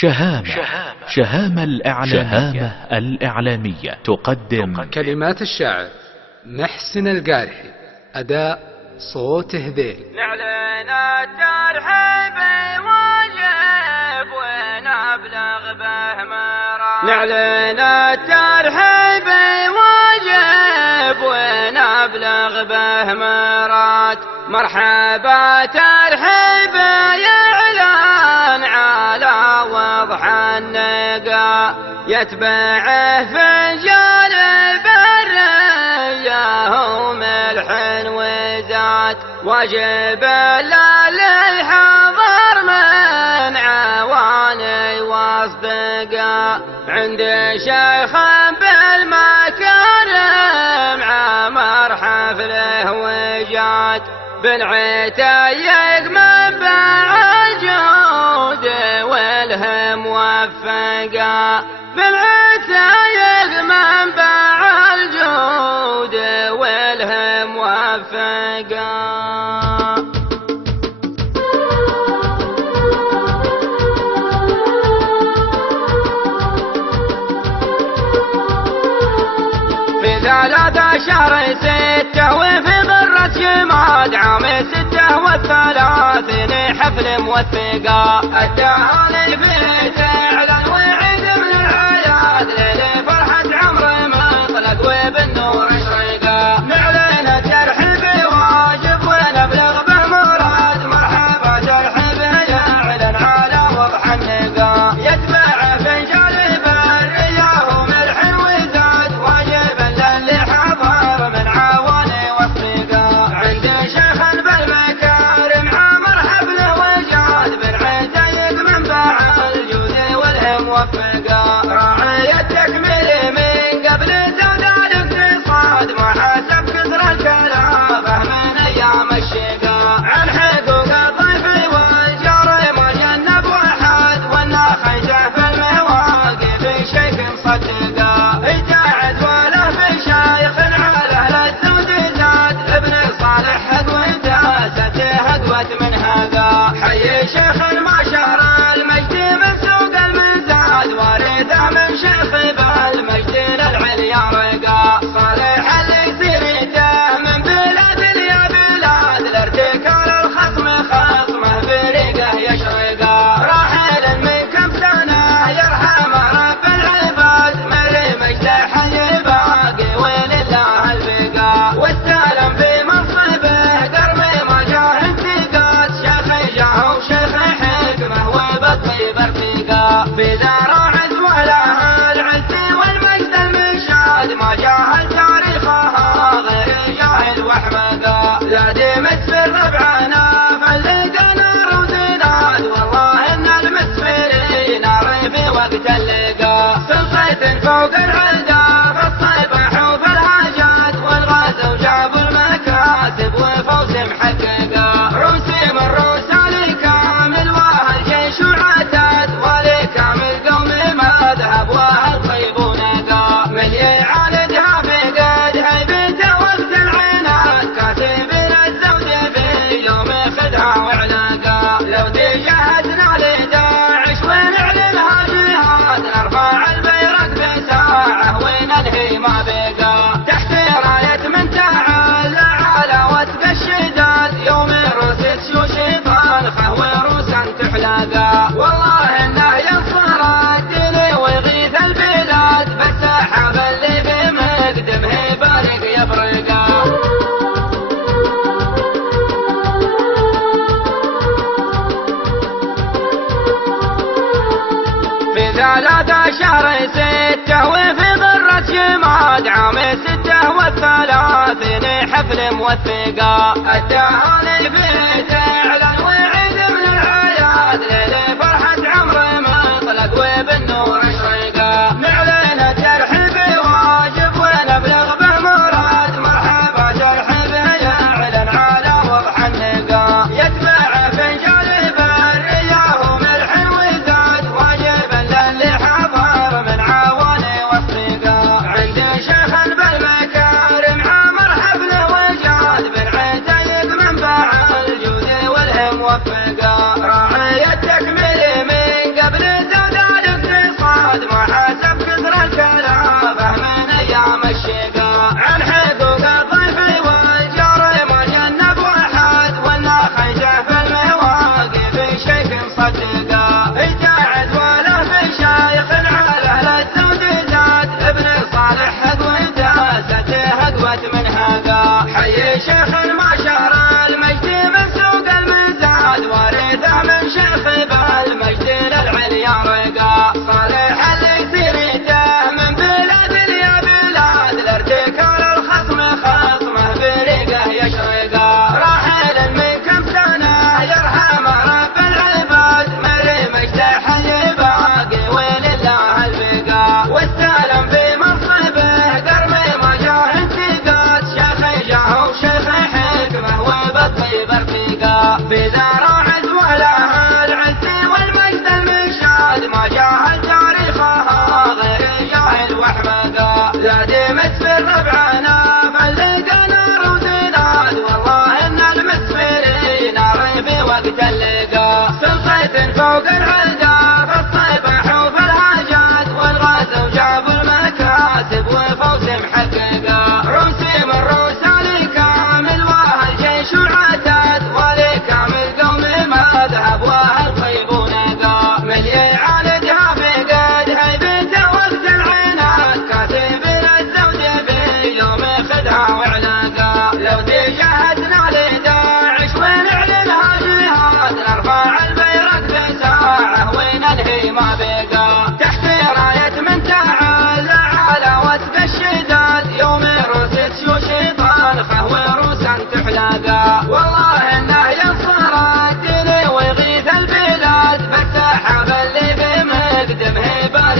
شهامة الإعلامية تقدم كلمات الشاعر محسن القارحي، أداء صوت هذيل. نعلنا الترحيب واجب ونبلغ به مراد، نعلنا الترحيب واجب ونبلغ به مراد. مرحبا ترحيب يعلن على وضح النقا، يتبعه فنجان بريه وملح وزاد. واجب للحضر من عواني واصدقاء، عند شيخ بالمكارم عمر حفله وجاد. بالعتايق منبع الجود والهم وفقا، بالعتايق منبع الجود والهم وفقا. في 13/6 وفي مرة جماد عام 36 حفل موثقا. التهاني في تعلن وعيد من العياد، ليلة فرحة عمر مطلق وبالنور اشرقا. نعلن الترحيب واجب ونبلغ به مراد. مرحبا ترحيب يعلن على وضح النقا، يتبع فنجان بريه وملح وزاد. واجب للي حضر من عواني واصدقاء، عند شيخ بالمكارم عمر حفله وجاد. بالعتايق منبع الجود والهم وفقا، راعي التكميل من قبل زود الاقتصاد. ما حسب كثر الكلافه من ايام الشقا، عن حقوق الضيف والجار ما جنب واحد. والناخجه في المواقف شيخ صدقا، اجتهد وله في شيخ على الزود زاد. ابن صالح هدوته هدوة من هذا، حي شيخ ما شهر المجد من سوق المزاد. وارثه من شيخ بالمجد للعليا رقا، صالح اللي سيرته من بلاد يا بلاد. لارتكال الخصم خصمه بريقه يشرقا، راحل من كم سنه يرحم رب العباد. مري مجده حي باقي ولله البقا، والسلام في منصبه قرمي ما جاه انتقاد. شيخ جاه وشيخ حكمه وبالطيب ارتقا، في دار عز ولها العز والمجد المنشاد. ما جاه تاريخها غير جاهل واحمقا، لا ديمت في ربعنا فلقى نار وزناد. والله ان المسفرين نار في وقت اللقا، سلطة فوق العدا في الصباح وفي الهاجات. والغاز وجابوا المكاسب وفوز محققا، روسي من روسى لكامل وهالجيش وعتاد. ولكامل قوم ما ذهب وهالطيب ونقا، من يعاندها في قد هيبته وقت العناد. كاتبين الزود في يوم خدعه وعلاقا، لو تجهزنا لداعش ونعلنها جهاد. نرفع البيرق بساعه وننهي ما بقى، تحت رايه من تعالى على وثق الشداد. يوم روس تشوش طالخه وروسا تحلاقا، والله انه ينصر الدين ويغيث البلاد. بالسحاب اللي في مقدمه بارق يبرقا. في 13/6 وفي مرة جماد عام 36 حفل موثقا. التهاني في تعلن وعيد من العياد، ليلة فرحة عمر مطلق وبالنور اشرقا. نعلن الترحيب واجب ونبلغ به مراد. مرحبا ترحيب يعلن على وضح النقا، يتبع فنجان بريه وملح وزاد. واجب للي حضر من عواني واصدقاء، عند شيخ بالمكارم عمر حفله وجاد. بالعتايق منبع الجود والهم شيخ بالمجد للعليا رقا صالح اللي سيرته من بلاد يا بلاد لارتكال الخصم خصمه بريقه يشرقا راحل من كم سنة يرحم رب العباد مري مجد حي باقي ولله البقا والسلام في منصبه قرمي ما جاه انتقاد شيخ جاه وشيخ حكمه وبالطيب ارتقا بذرع وله العز والمجد المشاد ما جاهل تاريخها غير جاهل واحمقا لا دمت في الربعنا فلقى نار وزناد والله ان المسفرين نار في وقت اللقا سلطة فوق العدا في الصباح وفي الهاجات والغاز وجاب المكاسب وفوز محققا روسي من روس الكامل واهل جيش وعتاد ولكامل قوم مذهب واهل طيب ونقا مليء عالجها في قد هيبته وقت العناد كاتب الزوج في يوم خدها وعلاقا لو تجهزنا لداعش ونعلنها جهاد نرفع البيرق في ساعة وننهي ما بقى تحت راية من تعالى على وثب الشداد يوم روس تشوش طالخه وروسا تحلاقا والله انه ينصر الدين ويغيث البلاد بالسحاب اللي بمقدمه بال